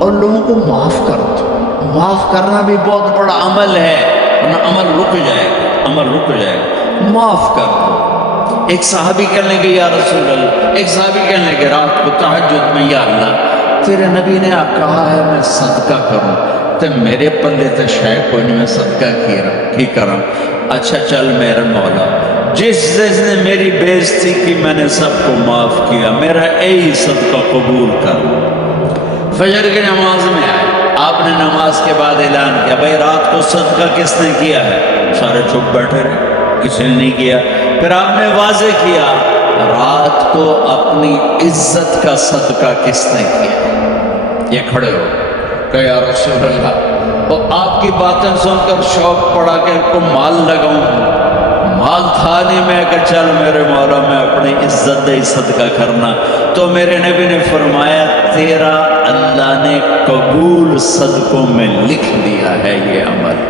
اور لوگوں کو معاف کر دو. معاف کرنا بھی بہت بڑا عمل ہے، ورنہ عمل رک جائے گا، عمل رک جائے گا. معاف کر دو. ایک صحابی کہنے لگے یا رسول اللہ، ایک صحابی کہنے لگے رات کو تہجد میں، یا اللہ تیرے نبی نے کہا ہے میں صدقہ کروں، تو میرے پلے تو شے کوئی نہیں، میں صدقہ کی کروں. اچھا چل میرے مولا، جس نے میری بےزتی کی میں نے سب کو معاف کیا، میرا یہی صدقہ قبول کر. فجر کی نماز میں آئے، آپ نے نماز کے بعد اعلان کیا بھائی رات کو صدقہ کس نے کیا ہے؟ سارے چپ بیٹھے رہے، کسی نے نہیں کیا. پھر آپ نے واضح کیا رات کو اپنی عزت کا صدقہ کس نے کیا؟ یہ کھڑے ہو کہ یا رسول اللہ، اور آپ کی باتیں سن کر شوق پڑا کہ کو مال لگاؤں، مال تھا نہیں. میں کہ چل میرے مولا میں اپنی عزت دے صدقہ کرنا. تو میرے نبی نے فرمایا تیرا اللہ نے قبول صدقوں میں لکھ دیا ہے یہ عمل.